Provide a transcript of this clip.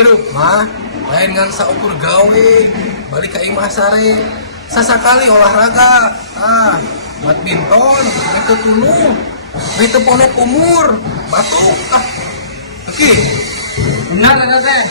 hirup mah lain ngan saukur gawe balik ke imah sare sasakali olahraga badminton itu tunu itu ponok umur batuk oke benar ada teh